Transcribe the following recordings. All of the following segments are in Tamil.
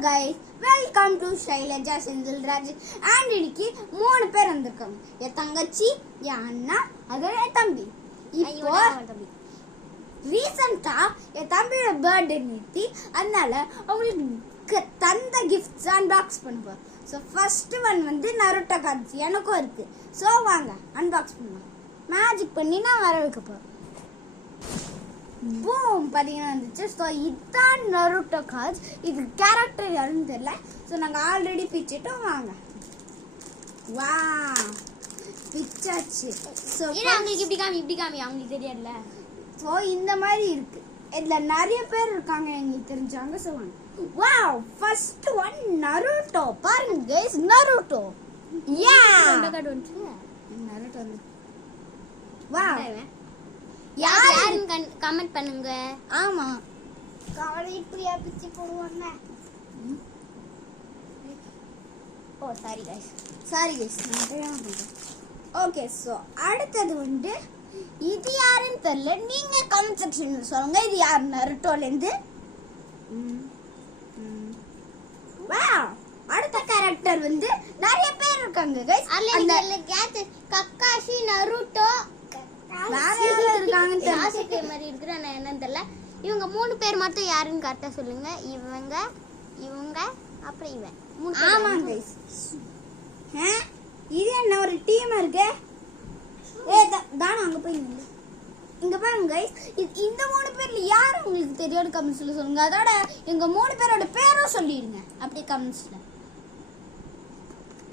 guys, welcome to Shailaja Sindhulraj and இன்னைக்கு மூணு பேர் வந்திருக்காங்க. என் தங்கச்சி, என் அண்ணா, அதோட என் தம்பி. இப்போ ரீசெண்டா என் தம்பியோட பர்த்டே நேத்தி, அதனால அவங்களுக்கு தந்த கிஃப்ட்ஸ் அன்பாக்ஸ் பண்ணுவோம். ஸோ ஃபர்ஸ்ட் ஒன் வந்து நருட்டோ கார்ட்ஸ் எனக்கும் இருக்கு. ஸோ வாங்க அன்பாக்ஸ் பண்ணுவோம். மேஜிக் பண்ணி நான் வர வைக்க போறேன். பூம் பார்த்தீங்கன்னா வந்துச்சு. ஸோ இதுதான் நருட்டோ கார்ட்ஸ். இது கேரக்டர் யாருன்னு தெரியல. ஸோ நாங்கள் ஆல்ரெடி பிச்சிட்டோம். வாங்க வா பிச்சாச்சு. ஸோ அவங்களுக்கு இப்படி காமி அவங்களுக்கு தெரியல. ஸோ இந்த மாதிரி இருக்கு. இதில் நிறைய பேர் இருக்காங்க எங்களுக்கு தெரிஞ்சாங்க. ஸோ வாங்க. Wow, first one Naruto. பாருங்க கைஸ், நருட்டோ. யா நருட்டோ வந்து வாவ். யாருன்னு கமெண்ட் பண்ணுங்க. ஆமா, காலை இப்படியா பிச்சு போடுவாங்க. ஓ சாரி கைஸ் ஓகே. ஸோ அடுத்தது வந்து இது யாருன்னு தெரியல. நீங்க கமெண்ட் செக்ஷன்ல சொல்லுங்க இது யார் நருட்டோலேருந்து. வாவ், அடுத்த கேரக்டர் வந்து நிறைய பேர் இருக்காங்க கைஸ். அந்த கக்காஷி நருட்டோ வேற யாரும் இருக்காங்கன்னு தெரியல. மாதிரி இருக்கிற என்னன்னு தெரியல. இவங்க மூணு பேர் மட்டும் யாருன்னு கரெக்டா சொல்லுங்க. இவங்க அப்புறம் இவன் மூணு. ஆமாங்க கைஸ். இது என்ன ஒரு டீம் இருக்கு. தானே அங்க போய் இங்க பாருங்க கைஸ். இந்த மூணு பேர்ல யார் உங்களுக்கு தெரியாத கமெண்ட்ஸ்ல சொல்லுங்க. அதோட எங்க மூணு பேரோட பேரும் சொல்லிடுங்க அப்படியே கமெண்ட்ஸ்ல.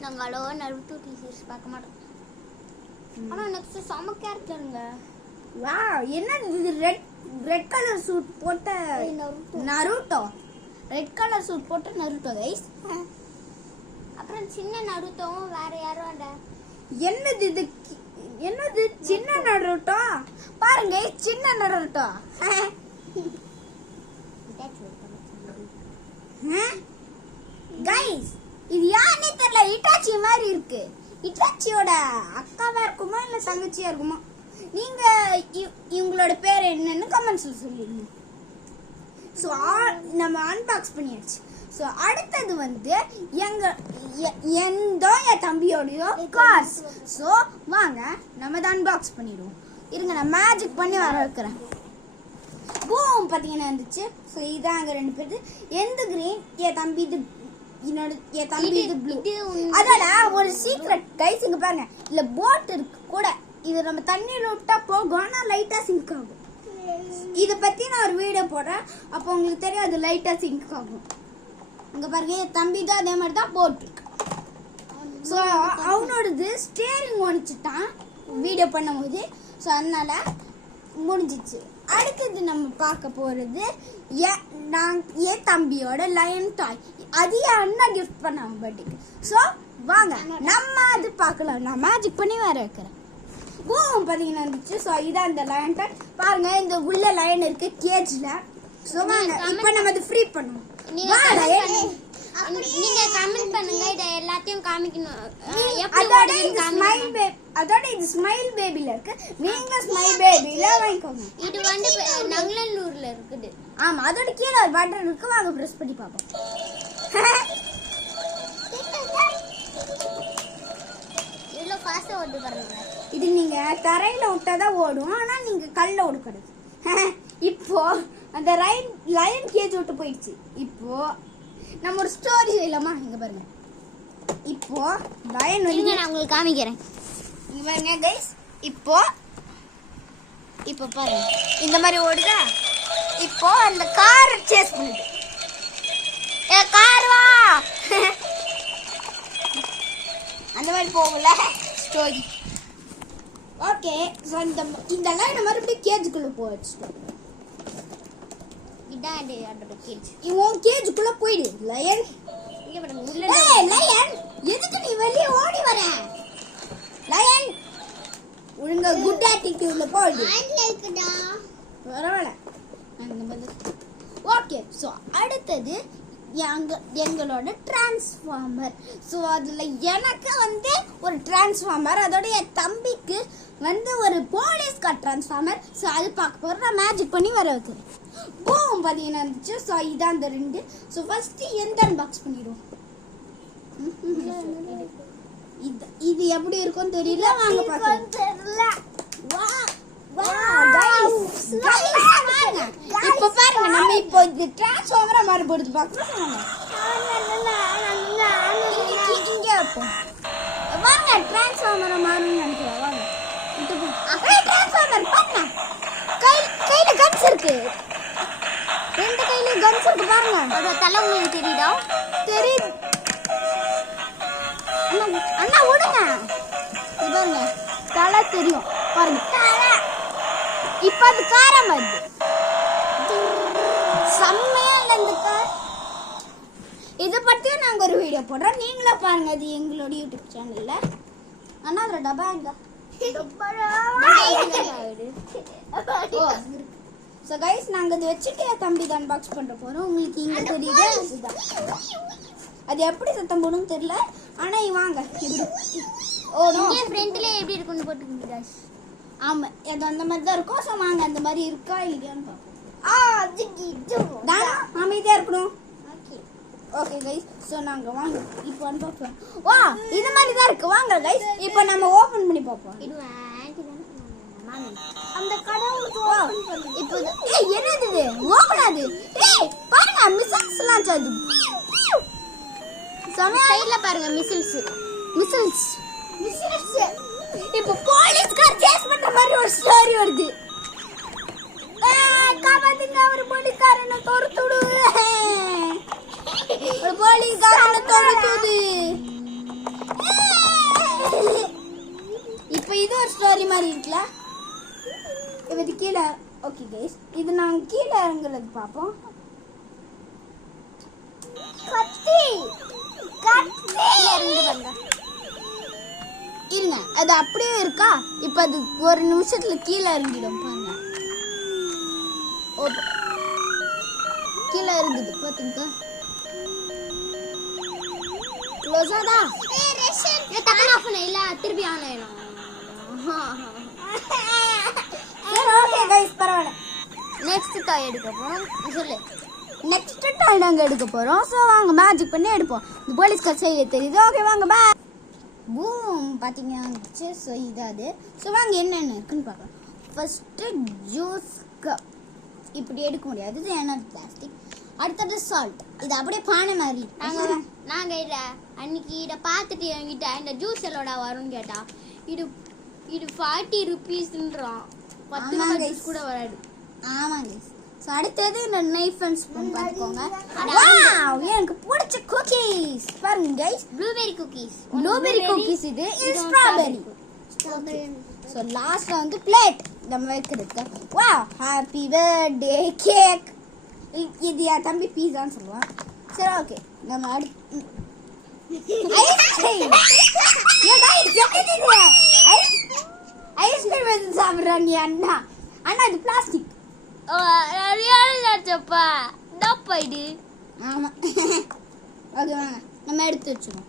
நாங்க அவ்வளோ நருட்டோ டீச்சர்ஸ் பார்க்க மாட்டோம். ஆனா நெக்ஸ்ட் சம கேரக்டருங்க. வாவ், என்ன இது ரெட் கலர் சூட் போட்ட நருட்டோ. ரெட் கலர் சூட் போட்ட நருட்டோ கைஸ். அப்புறம் சின்ன நருட்டோவும் வேற யாரும் அந்த என்னது இது? என்னது சின்ன நருட்டோ? பாருங்க சின்ன நருட்டோ. கைஸ் இது யாருன்னே தெரியல. இட்டாச்சி மாதிரி இருக்கு. இட்டாச்சியோட அக்காவா இருக்குமா இல்ல தங்கச்சியா இருக்குமா? நீங்க இவங்களோட பேர் என்னன்னு கமெண்ட்ஸ்ல சொல்லிடுங்க. ஸோ நம்ம அன்பாக்ஸ் பண்ணியாச்சு. ஸோ அடுத்தது வந்து என் தம்பியோடையோ கார்ஸ். ஸோ வாங்க நம்ம தான் அன்பாக்ஸ் பண்ணிடுவோம். இருங்க, நான் மேஜிக் பண்ணி வர வைக்கிறேன். பூம் பார்த்தீங்கன்னா இருந்துச்சு. ஸோ இதான் அங்கே ரெண்டு பேருக்கு. எந்த கிரீன் என் தம்பி இது, என் தம்பி இது ப்ளூ. அதோட ஒரு சீக்ரெட் கைஸ் இங்க பாருங்க. இல்ல போட் இருக்கு கூட. இது நம்ம தண்ணியில விட்டா போகும், ஆனா லைட்டா சிங்க் ஆகும். இத பத்தி நான் ஒரு வீடியோ போடுறேன், அப்போ உங்களுக்கு தெரியும் அது லைட்டா சிங்க் ஆகும். இங்க பாருங்க, என் தம்பி தான் அதே மாதிரி தான் போட் இருக்கு. ஸோ அவனோடது ஸ்டேரிங் ஒடிச்சுட்டான் வீடியோ பண்ணும்போது. ஸோ அதனால முடிஞ்சிச்சு. அடுத்தது நம்ம பார்க்க போறது என் தம்பியோட லயன் டாய். அது என் அண்ணா கிஃப்ட் பண்ணாங்க பர்த்டேக்கு. ஸோ வாங்க நம்ம அது பார்க்கலாம். நான் மேஜிக் பண்ணி வேற வைக்கிறேன். பூம் பார்த்தீங்கன்னா இருந்துச்சு. ஸோ இதான் இந்த லயன் டாய். பாருங்க, இந்த உள்ள லயன் இருக்கு கேஜ்ல. ஸோ வாங்க இப்போ நம்ம அது ஃப்ரீ பண்ணுவோம். நீங்க கமெண்ட் பண்ணுங்க. இத எல்லாத்தையும் காமிக்கணும். அதோட இது ஸ்மைல் பேபில இருக்கு. நீங்க ஸ்மைல் பேபில வாங்கிக்கோங்க. இது வந்து நங்களூர்ல இருக்குது. ஆமா, அதோட கீழ ஒரு பட்டன் இருக்கு. வாங்க பிரஸ் பண்ணி பாப்போம். இவ்ளோ ஃபாஸ்டா ஓடு பாருங்க. இது நீங்க தரையில விட்டாதான் ஓடும், ஆனா நீங்க கல்ல ஓடக்கூடாது. இப்போ அந்த லயன் கேஜ் விட்டு போயிடுச்சு. இப்போ நம்ம ஒரு ஸ்டோரி செய்யலாமா? இங்க பாருங்க. இப்போ லயன் வந்து நான் உங்களுக்கு காமிக்கிறேன். இங்க பாருங்க கைஸ். இப்போ பாருங்க இந்த மாதிரி ஓடுதா. இப்போ அந்த கார் சேஸ் பண்ணுது. ஏ கார் வா. அந்த மாதிரி போகல ஸ்டோரி. ஓகே. ஸோ இந்த லைனை மறுபடியும் கேஜுக்குள்ள போயிடுச்சு. இதான் அதோட கேஜ். இவன் கேஜுக்குள்ள போயிடு லயன். லயன், எதுக்கு நீ வெளியே ஓடி வர? லயன் ஒழுங்கா குட் ஆட்டிடியூட்ல போடு. பரவாயில்ல. ஓகே. ஸோ அடுத்தது எங்களோட டிரான்ஸ்ஃபார்மர். ஸோ அதில் எனக்கு வந்து ஒரு டிரான்ஸ்ஃபார்மர், அதோட என் தம்பிக்கு வந்து ஒரு போலீஸ்கார் டிரான்ஸ்ஃபார்மர். ஸோ அது பார்க்க போகிறோம். நான் மேஜிக் பண்ணி வர வைக்கிறேன். பூம் பார்த்தீங்கன்னா இருந்துச்சு. ஸோ இதான் அந்த 2. ஸோ ஃபஸ்ட்டு எந்த அன்பாக்ஸ் பண்ணிடுவோம். இது எப்படி இருக்கும்னு தெரியல. வாங்க பார்க்கலாம். இப்ப பாருங்க, நம்ம இப்போ இது டிரான்ஸ்ஃபார்மரா மாற போறது பார்க்கலாம். இங்க வைப்போம். வாங்க டிரான்ஸ்ஃபார்மரா மாறணும்னு நினைக்கிறேன். வாங்க டிரான்ஸ்ஃபார்மர் பாருங்க. கையில கன்ஸ் இருக்கு. 2 கையில கன்ஸ் இருக்கு பாருங்க. அதோட தலை உங்களுக்கு தெரியுதா? தெரியுது. அண்ணா விடுங்க. இது பாருங்க தலை தெரியும் பாருங்க. இப்ப அது காரம் வருது. செம்மையா இல்ல இந்த கார். இதை பத்தியும் நாங்க ஒரு வீடியோ போடுறோம். நீங்களும் பாருங்க. அது எங்களோட யூடியூப் சேனல்ல. அண்ணா அதுல டப்பா எங்க? ஸோ கைஸ், நாங்கள் இது வச்சுட்டு தம்பி தான் அன்பாக்ஸ் பண்ணுற போகிறோம். உங்களுக்கு இங்கே தெரியுது அதுதான். அது எப்படி சத்தம் போடுன்னு தெரியல. ஆனால் வாங்க ஃப்ரண்ட்ல எப்படி இருக்குன்னு போட்டுக்கோங்க गाइस. ஆமாம், அது அந்த மாதிரி தான் இருக்கும். ஸோ வாங்க அந்த மாதிரி இருக்கா இல்லையான்னு பார்ப்போம். அமைதியாக இருக்கணும். ஓகே கைஸ், ஸோ நாங்கள் வாங்க இப்போ அன்பாக்ஸ். வா, இது மாதிரி தான் இருக்கு. வாங்க கைஸ், இப்போ நம்ம ஓப்பன் பண்ணி பார்ப்போம். அந்த கடவுளுக்கு ஓபன் பண்ணு. இப்போ என்னது இது? ஓபன் ஆது. பாருங்க மிசைல்ஸ் லான்ச் ஆகுது. சைடுல பாருங்க மிசில்ஸ். இப்போ போலீஸ்கார் சேஸ் பண்ற மாதிரி ஒரு ஸ்டோரி வருது. காப்பாத்துங்க, ஒரு போலீஸ்காரனை துரத்துடு. ஒரு போலீஸ்காரனை துரத்துது. இப்போ இது ஒரு ஸ்டோரி மாதிரி இருக்குல்ல. இது கீழே. ஓகே கைஸ், இது நாங்க கீழே இறங்குறது பார்ப்போம். கத்தி இருங்க, அது அப்படியே இருக்கா? இப்ப அது ஒரு நிமிஷத்துல கீழே இறங்கிடும் பாருங்க. கீழே இருக்குது பாத்தீங்க. க்ளோஸாதா? டக்குனு ஆஃப் பண்ண இல்ல திருப்பி ஆன் ஆயிடும். சரி ஓகே கைஸ், பரவாயில்ல. நெக்ஸ்ட் டாய் எடுக்க போறோம். சொல்லு. நெக்ஸ்ட் டாய் நாங்க எடுக்க போறோம். ஸோ வாங்க மேஜிக் பண்ணி எடுப்போம். இந்த போலீஸ்கார் செய்ய தெரியுது. ஓகே வாங்க பா. பூம் பார்த்தீங்கன்னா. ஸோ இதாது. ஸோ வாங்க என்னென்ன இருக்குன்னு பார்க்கலாம். First juice cup. இப்படி எடுக்க முடியாது, இது என்ன பிளாஸ்டிக். அடுத்தது சால்ட். இது அப்படியே பானை மாதிரி. நாங்க இத அன்னைக்கு இத பார்த்துட்டு என்கிட்ட இந்த ஜூஸ் எல்லோடா வரும்னு கேட்டா இது 40 ரூபீஸ்ன்றான். 10 ரூபாய் கூட வராது. ஆமாங்க. ஸோ அடுத்தது இந்த நைஃப் அண்ட் ஸ்பூன் பார்த்துக்கோங்க. வாவ், எனக்கு பிடிச்ச குக்கீஸ் பாருங்க கைஸ். Blueberry cookies. இது ஸ்ட்ராபெர்ரி. ஸோ லாஸ்ட்ல வந்து பிளேட் நம்ம வைக்கிறதுக்கு. Wow, happy birthday cake. இது என் தம்பி பீஸான்னு சொல்லுவான். சரி ஓகே, நம்ம அடுத்து ஐஸ்கிரீம். ஐஸ்கிரீம் எடுத்து சாப்பிட்றான் நீ அண்ணா. அண்ணா இது பிளாஸ்டிக். ஆமா. ஓகே வாங்க நம்ம எடுத்து வச்சுக்கோம்.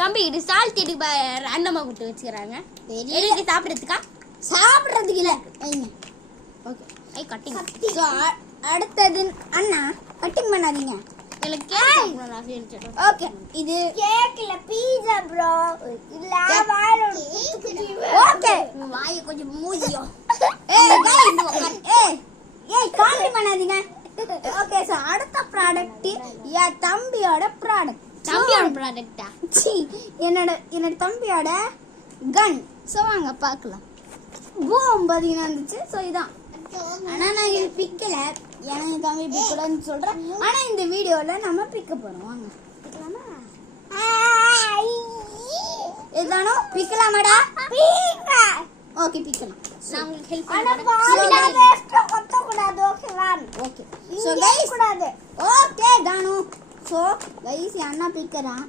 தம்பி இது சால்ட் எடுக்க ரேண்டமா கொடுத்து வச்சுக்கிறாங்க. எதுக்கு சாப்பிடுறதுக்கா? சாப்பிடுறதுக்கு இல்ல. Okay I cutting. ஸோ அடுத்தது அண்ணா கட்டிங் பண்ணாதீங்க. எனக்கு கேக் சாப்பிடணும் ஆசை இருந்துச்சு. ஓகே இது கேக் இல்ல பீஸா ப்ரோ. இல்ல வாயில ஓகே வாயை கொஞ்சம் மூடியோ. ஏய் गाइस, ஏய் காமெடி பண்ணாதீங்க. ஓகே சோ அடுத்த ப்ராடக்ட் என் தம்பியோட ப்ராடக்ட். தம்பியோட ப்ராடக்ட்டா? என்னோட தம்பியோட கன். சோ வாங்க பார்க்கலாம். பூம் பாத்தீங்கன்னா இருந்துச்சு. சோ இதான். ஆனா நான் இது பிக்கல. ஏன்னா என் தம்பி பிக்கலன்னு சொல்றேன். ஆனா இந்த வீடியோல நம்ம பிக்க போறோம். வாங்க பிக்கலாமா? இதானோ பிக்கலாமாடா? பிக்க. ஓகே பிக்கலாம். நான் உங்களுக்கு ஹெல்ப் பண்றேன். கொத்த கூடாது. ஓகே சோ गाइस கூடாது. ஓகே தானு. சோ गाइस அண்ணா பிக்கறான்.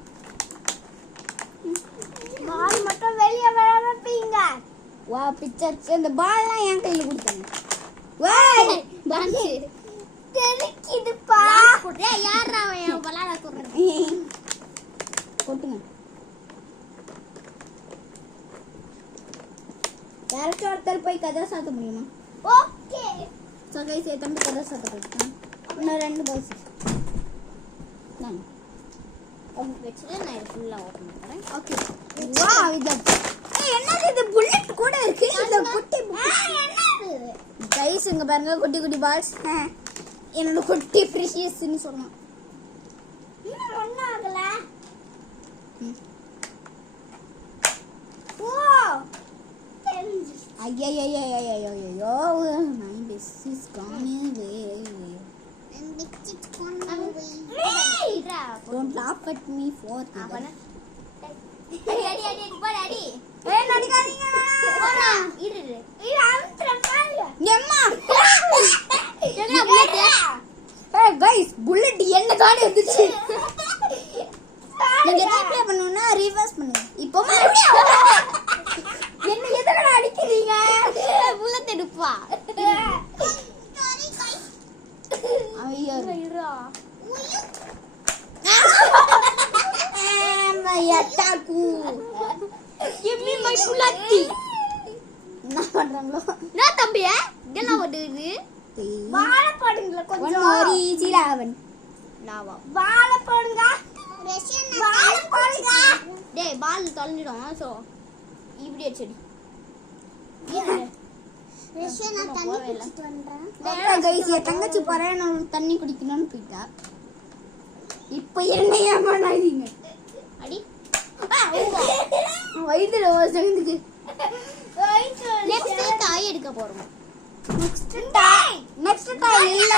பால் மட்டும் வெளிய வராம பீங்க. வா பிச்சர் இந்த பால்லாம் என் கையில கொடுத்தேன். வாய் டான்ஸ். தெரிக்குதுப்பா. டேய் யாரா அவன் பலால சொல்றான். கொட்டுங்க. யாராச்சும் ஒருத்தர் போய் கதை சாத்த முடியுமா? ஓகே ஸோ கைஸ் என் தம்பி கதை சாத்த போயிட்டான். இன்னும் 2 பாய்ஸ். நான் அவங்க வெச்சிட்டு நான் இது ஃபுல்லா ஓபன் பண்றேன். ஓகே. வாவ் இது என்னது இது புல்லட் கூட இருக்கு. இந்த குட்டி என்னது கைஸ் இங்க பாருங்க குட்டி குட்டி பால்ஸ். என்னோட குட்டி ஃப்ரெஷியஸ்னு சொல்லலாம். இன்னும் ஒண்ணு ஆகல. ஓ ஐயோ my best is gone away. Don't laugh at me for that. நடிக்காதீங்க. எம்மா கைஸ் புல்லட் என்ன தானே இருந்துச்சு. நீங்க ரீப்ளே பண்ணனும்னா ரிவர்ஸ் பண்ணுங்க. இப்போ மறுபடியும் என்ன எதுக்கு அடிக்கிறீங்க? புல்லட் எடுப்பா. ஐயோ இருடா. Attack Give me my புல்லட்டி. என்ன பண்றாங்களோ? நான் தம்பியே இதெல்லாம் ஓடுது. வாழ போடுங்க கொஞ்சம். ஒரு ஈஸி லாவன் லாவா. வாழ போடுங்க. வாழ போடுங்க. டேய் பால் தொலைஞ்சிடும். சோ இப்படி அடிச்சடி. நான் தண்ணி குடிச்சிட்டு வந்தேன். ஓகே गाइस என் தங்கச்சி போறேன் நான் தண்ணி குடிக்கணும்னு போயிட்டா. இப்போ என்ன ஏமாடாதீங்க. அடி. வயித்துல ஓசங்குது. நெக்ஸ்ட் டாய் எடுக்க போறோம். நெக்ஸ்ட் டைம் இல்ல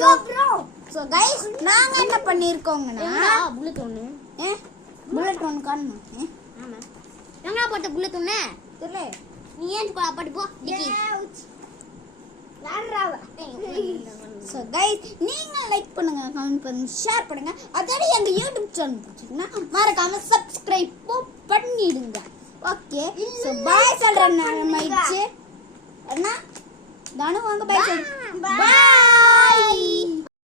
யோ ப்ரோ. சோ गाइस நாங்க என்ன பண்ணிருக்கோங்கனா புல்லட் ஒன்னு. புல்லட் ஒன்னு காணோம். ஆமா. எங்கடா போட்ட புல்லட் ஒன்னு? தெரியல. நீ ஏன் பாட்டு போ. டிக்கி. லான்ராவ. சோ गाइस நீங்க லைக் பண்ணுங்க, கமெண்ட் பண்ணுங்க, ஷேர் பண்ணுங்க. அதோட எங்க யூடியூப் சேனல் பிடிச்சிருந்தா மறக்காம சப்ஸ்கிரைப் பண்ணிடுங்க. ஓகே சோ பை சொல்றேன். நான் மைச்சு அண்ணா தானு வாங்க பை. பை.